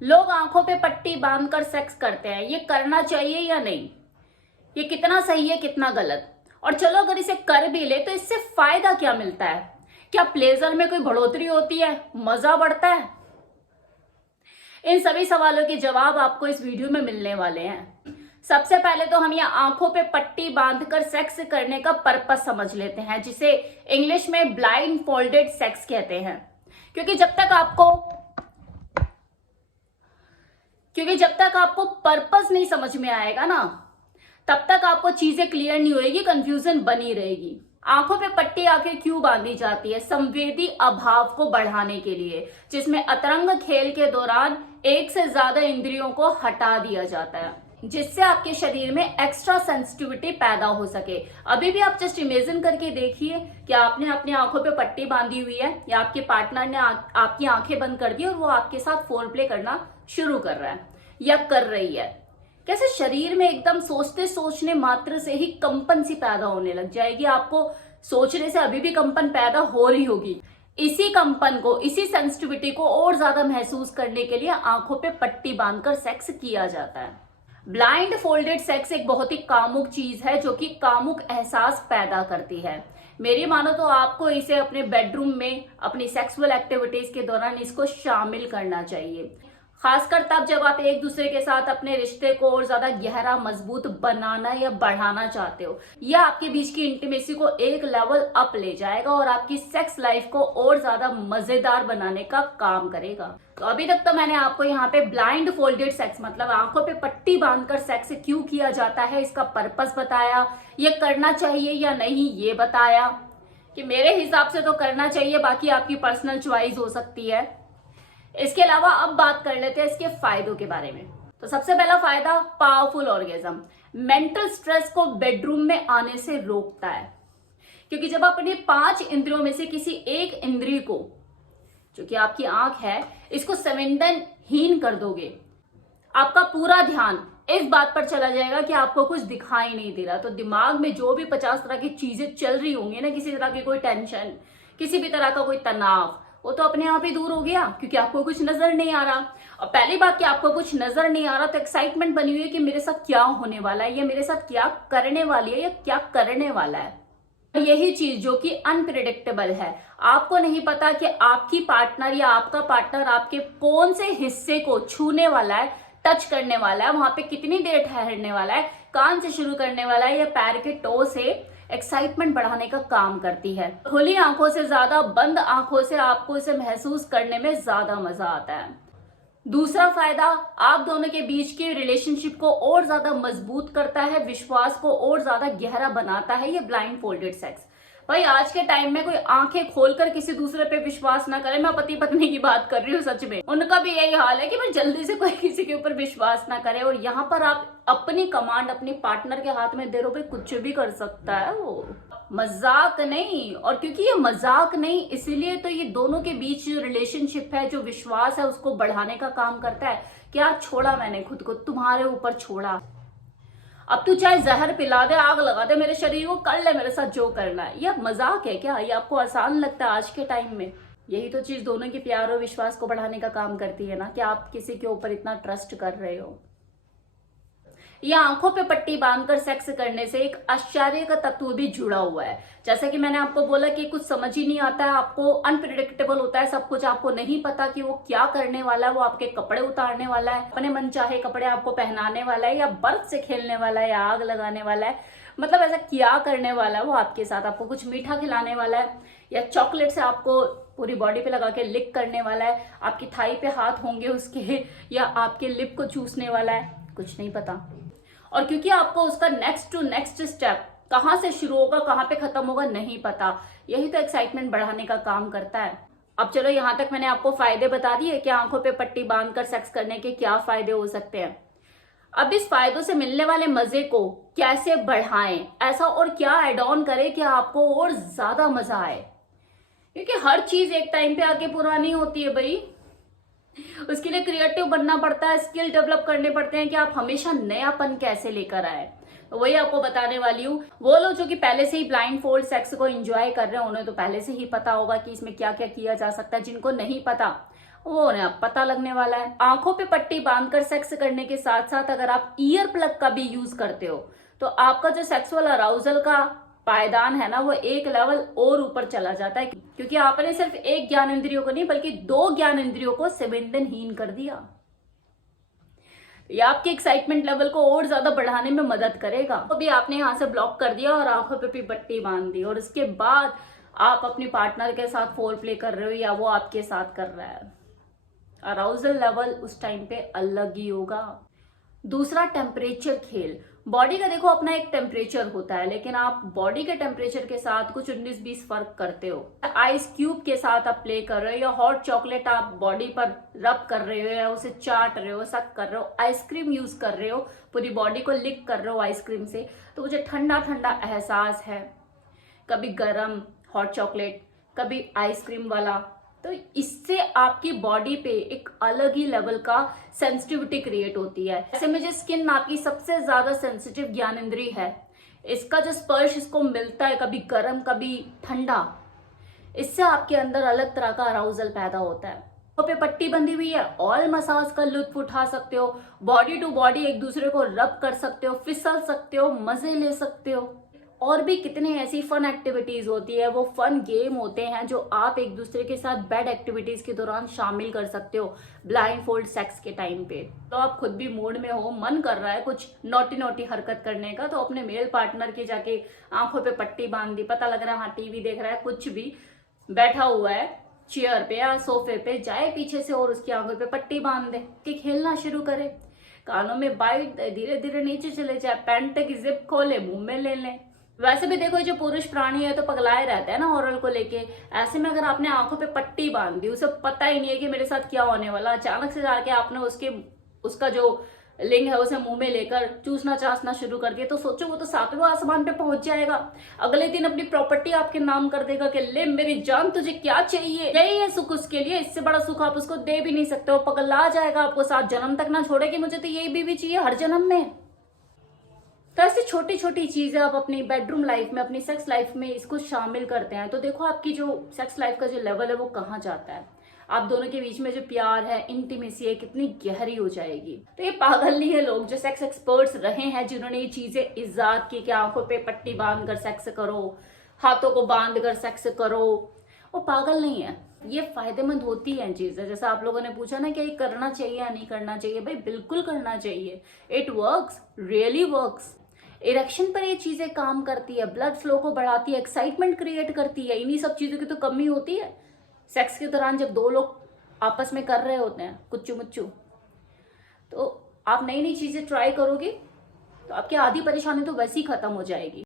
लोग आंखों पे पट्टी बांधकर सेक्स करते हैं, ये करना चाहिए या नहीं? ये कितना सही है, कितना गलत? और चलो अगर इसे कर भी ले तो इससे फायदा क्या मिलता है? क्या प्लेजर में कोई बढ़ोतरी होती है, मजा बढ़ता है? इन सभी सवालों के जवाब आपको इस वीडियो में मिलने वाले हैं। सबसे पहले तो हम यहाँ आंखों पे पट्टी बांधकर सेक्स करने का पर्पस समझ लेते हैं, जिसे इंग्लिश में ब्लाइंड फोल्डेड सेक्स कहते हैं। क्योंकि जब तक आपको पर्पस नहीं समझ में आएगा ना, तब तक आपको चीजें क्लियर नहीं होगी, कंफ्यूजन बनी रहेगी। आंखों पे पट्टी आखिर क्यों बांधी जाती है? संवेदी अभाव को बढ़ाने के लिए, जिसमें अतरंग खेल के दौरान एक से ज्यादा इंद्रियों को हटा दिया जाता है, जिससे आपके शरीर में एक्स्ट्रा सेंसिटिविटी पैदा हो सके। अभी भी आप जस्ट इमेजिन करके देखिए कि आपने अपनी आंखों पे पट्टी बांधी हुई है या आपके पार्टनर ने आपकी आंखें बंद कर दी और वो आपके साथ फोर प्ले करना शुरू कर रहा है या कर रही है। कैसे शरीर में एकदम सोचने मात्र से ही कंपन सी पैदा होने लग जाएगी। आपको सोचने से अभी भी कंपन पैदा हो रही होगी। इसी कंपन को, इसी सेंसिटिविटी को और ज्यादा महसूस करने के लिए आंखों पे पट्टी बांधकर सेक्स किया जाता है। ब्लाइंड फोल्डेड सेक्स एक बहुत ही कामुक चीज है, जो कि कामुक एहसास पैदा करती है। मेरी मानो तो आपको इसे अपने बेडरूम में अपनी सेक्सुअल एक्टिविटीज के दौरान इसको शामिल करना चाहिए, खासकर तब जब आप एक दूसरे के साथ अपने रिश्ते को और ज्यादा गहरा, मजबूत बनाना या बढ़ाना चाहते हो। यह आपके बीच की इंटीमेसी को एक लेवल अप ले जाएगा और आपकी सेक्स लाइफ को और ज्यादा मजेदार बनाने का काम करेगा। तो अभी तक तो मैंने आपको यहाँ पे ब्लाइंड फोल्डेड सेक्स मतलब आंखों पे पट्टी बांधकर सेक्स क्यों किया जाता है, इसका पर्पस बताया, ये करना चाहिए या नहीं ये बताया। कि मेरे हिसाब से तो करना चाहिए, बाकी आपकी पर्सनल चॉइस हो सकती है। इसके अलावा अब बात कर लेते हैं इसके फायदों के बारे में। तो सबसे पहला फायदा, पावरफुल ऑर्गेजम। मेंटल स्ट्रेस को बेडरूम में आने से रोकता है, क्योंकि जब आप अपनी 5 इंद्रियों में से किसी एक इंद्रिय को, जो कि आपकी आंख है, इसको संवेदनहीन कर दोगे, आपका पूरा ध्यान इस बात पर चला जाएगा कि आपको कुछ दिखाई नहीं दे रहा। तो दिमाग में जो भी 50 तरह की चीजें चल रही होंगी ना, किसी तरह की कोई टेंशन, किसी भी तरह का कोई तनाव, वो तो अपने आप ही दूर हो गया, क्योंकि आपको कुछ नजर नहीं आ रहा। और पहली बात कि आपको कुछ नजर नहीं आ रहा, तो एक्साइटमेंट बनी हुई है कि मेरे साथ क्या होने वाला है, या मेरे साथ क्या करने वाली है, या क्या करने वाला है। यही चीज जो कि अनप्रिडिक्टेबल है, आपको नहीं पता कि आपकी पार्टनर या आपका पार्टनर आपके कौन से हिस्से को छूने वाला है, टच करने वाला है, वहां पे कितनी देर ठहरने वाला है, कान से शुरू करने वाला है या पैर के टो से। एक्साइटमेंट बढ़ाने का काम करती है। खुली आंखों से ज्यादा बंद आंखों से आपको इसे महसूस करने में ज्यादा मजा आता है। दूसरा फायदा, आप दोनों के बीच की रिलेशनशिप को और ज्यादा मजबूत करता है, विश्वास को और ज्यादा गहरा बनाता है ये ब्लाइंड फोल्डेड सेक्स। भाई आज के टाइम में कोई आंखें खोलकर किसी दूसरे पे विश्वास ना करे। मैं पति पत्नी की बात कर रही हूँ, सच में उनका भी यही हाल है कि मैं जल्दी से कोई किसी के ऊपर विश्वास ना करे। और यहाँ पर आप अपनी कमांड अपनी पार्टनर के हाथ में दे रहे हो, भाई कुछ भी कर सकता है वो, मजाक नहीं। और क्योंकि ये मजाक नहीं, इसीलिए तो ये दोनों के बीच जो रिलेशनशिप है, जो विश्वास है, उसको बढ़ाने का काम करता है। क्या छोड़ा मैंने खुद को, तुम्हारे ऊपर छोड़ा, अब तू चाहे जहर पिला दे, आग लगा दे मेरे शरीर को, कर ले मेरे साथ जो करना है। यह मजाक है क्या? ये आपको आसान लगता है आज के टाइम में? यही तो चीज दोनों के प्यार और विश्वास को बढ़ाने का काम करती है ना, कि आप किसी के ऊपर इतना ट्रस्ट कर रहे हो। यह आंखों पे पट्टी बांधकर सेक्स करने से एक आश्चर्य का तत्व भी जुड़ा हुआ है। जैसा कि मैंने आपको बोला कि कुछ समझ ही नहीं आता है, आपको अनप्रिडिक्टेबल होता है सब कुछ, आपको नहीं पता कि वो क्या करने वाला है। वो आपके कपड़े उतारने वाला है, अपने मनचाहे कपड़े आपको पहनाने वाला है, या बर्फ से खेलने वाला है, या आग लगाने वाला है, मतलब ऐसा क्या करने वाला है वो आपके साथ। आपको कुछ मीठा खिलाने वाला है, या चॉकलेट से आपको पूरी बॉडी पे लगा के लिक करने वाला है, आपकी थाई पे हाथ होंगे उसके, या आपके लिप को चूसने वाला है, कुछ नहीं पता। और क्योंकि आपको उसका नेक्स्ट टू नेक्स्ट स्टेप कहां से शुरू होगा, कहां पे खत्म होगा, नहीं पता, यही तो एक्साइटमेंट बढ़ाने का काम करता है। अब चलो यहाँ तक मैंने आपको फायदे बता दिए कि आंखों पे पट्टी बांधकर सेक्स करने के क्या फायदे हो सकते हैं। अब इस फायदों से मिलने वाले मजे को कैसे बढ़ाएं, ऐसा और क्या एड ऑन करें कि आपको और ज्यादा मजा आए। क्योंकि हर चीज एक टाइम पे आके पुरानी होती है भाई, उसके लिए क्रिएटिव बनना पड़ता है, स्किल डेवलप करने पड़ते हैं कि आप हमेशा नयापन कैसे लेकर आए। तो वही आपको बताने वाली हूँ। वो लोग जो कि पहले से ही ब्लाइंड फोल्ड सेक्स को एंजॉय कर रहे हैं, उन्हें तो पहले से ही पता होगा कि इसमें क्या क्या किया जा सकता है। जिनको नहीं पता, वो उन्हें अब पता लगने वाला है। आंखों पे पट्टी बांधकर सेक्स करने के साथ साथ अगर आप ईयर प्लग का भी यूज करते हो तो आपका जो सेक्सुअल अराउजल का पायदान है ना, वो एक लेवल और ऊपर चला जाता है, क्योंकि आपने सिर्फ एक ज्ञान इंद्रियों को नहीं बल्कि 2 ज्ञान इंद्रियों को संवेदनहीन कर दिया। ये आपके एक्साइटमेंट लेवल को और ज्यादा बढ़ाने में मदद करेगा। तो भी आपने यहाँ से ब्लॉक कर दिया और आंखों पे भी पट्टी बांध दी, और इसके बाद आप अपने पार्टनर के साथ फोर प्ले कर रहे हो या वो आपके साथ कर रहा है, अराउजल लेवल उस टाइम पे अलग ही होगा। दूसरा, टेम्परेचर खेल। बॉडी का देखो अपना एक टेम्परेचर होता है, लेकिन आप बॉडी के टेम्परेचर के साथ कुछ 19-20 फर्क करते हो। आइस क्यूब के साथ आप प्ले कर रहे हो, या हॉट चॉकलेट आप बॉडी पर रब कर रहे हो, या उसे चाट रहे हो, सक कर रहे हो, आइसक्रीम यूज कर रहे हो, पूरी बॉडी को लिक कर रहे हो आइसक्रीम से, तो मुझे ठंडा ठंडा एहसास है। कभी गर्म हॉट चॉकलेट, कभी आइसक्रीम वाला, तो इससे आपकी बॉडी पे एक अलग ही लेवल का सेंसिटिविटी क्रिएट होती है। ऐसे में जो स्किन आपकी सबसे ज्यादा सेंसिटिव ज्ञानेंद्रिय है, इसका जो स्पर्श इसको मिलता है, कभी गर्म कभी ठंडा, इससे आपके अंदर अलग तरह का अराउजल पैदा होता है। पे पट्टी बंधी हुई है, ऑयल मसाज का लुत्फ उठा सकते हो, बॉडी टू बॉडी एक दूसरे को रब कर सकते हो, फिसल सकते हो, मजे ले सकते हो, और भी कितने ऐसी फन एक्टिविटीज होती है, वो फन गेम होते हैं जो आप एक दूसरे के साथ बैड एक्टिविटीज के दौरान शामिल कर सकते हो ब्लाइंड फोल्ड सेक्स के टाइम पे। तो आप खुद भी मूड में हो, मन कर रहा है कुछ नोटी नोटी हरकत करने का, तो अपने मेल पार्टनर की जाके आंखों पे पट्टी बांध दी, पता लग रहा है हाँ टीवी देख रहा है, कुछ भी बैठा हुआ है चेयर पे या सोफे पे, जाए पीछे से और उसकी आंखों पे पट्टी बांध दे कि खेलना शुरू करे, कानों में बाइट धीरे धीरे नीचे चले जाए, पैंट की जिप खोले, मुंह में ले लें। वैसे भी देखो जो पुरुष प्राणी है तो पगलाए रहते हैं ना ओरल को लेके, ऐसे में अगर आपने आंखों पे पट्टी बांध दी, उसे पता ही नहीं है कि मेरे साथ क्या होने वाला, अचानक से जाके आपने उसका जो लिंग है उसे मुंह में लेकर चूसना चासना शुरू कर दिया, तो सोचो वो तो 7वें आसमान पे पहुंच जाएगा, अगले दिन अपनी प्रॉपर्टी आपके नाम कर देगा कि ले मेरी जान तुझे क्या चाहिए, यही है सुख उसके लिए, इससे बड़ा सुख आप उसको दे भी नहीं सकते हो, पगला जाएगा, आपको 7 जन्म तक ना छोड़े कि मुझे तो यही बीवी चाहिए हर जन्म में। तो ऐसी छोटी छोटी चीजें आप अपनी बेडरूम लाइफ में, अपनी सेक्स लाइफ में इसको शामिल करते हैं, तो देखो आपकी जो सेक्स लाइफ का जो लेवल है वो कहाँ जाता है, आप दोनों के बीच में जो प्यार है, इंटीमेसी है, कितनी गहरी हो जाएगी। तो ये पागल नहीं है लोग जो सेक्स एक्सपर्ट्स रहे हैं, जिन्होंने ये चीजें इजाद की कि आंखों पे पट्टी बांध कर सेक्स करो, हाथों को बांध कर सेक्स करो, वो पागल नहीं है, ये फायदेमंद होती है चीजें। जैसे आप लोगों ने पूछा ना कि ये करना चाहिए या नहीं करना चाहिए, भाई बिल्कुल करना चाहिए, it works, really works. Erection पर ये चीजें काम करती है, ब्लड फ्लो को बढ़ाती है, एक्साइटमेंट क्रिएट करती है, इन्हीं सब चीजों की तो कमी होती है सेक्स के दौरान जब 2 लोग आपस में कर रहे होते हैं कुच्चू मुच्चू। तो आप नई नई चीजें ट्राई करोगे तो आपकी आधी परेशानी तो वैसे ही खत्म हो जाएगी।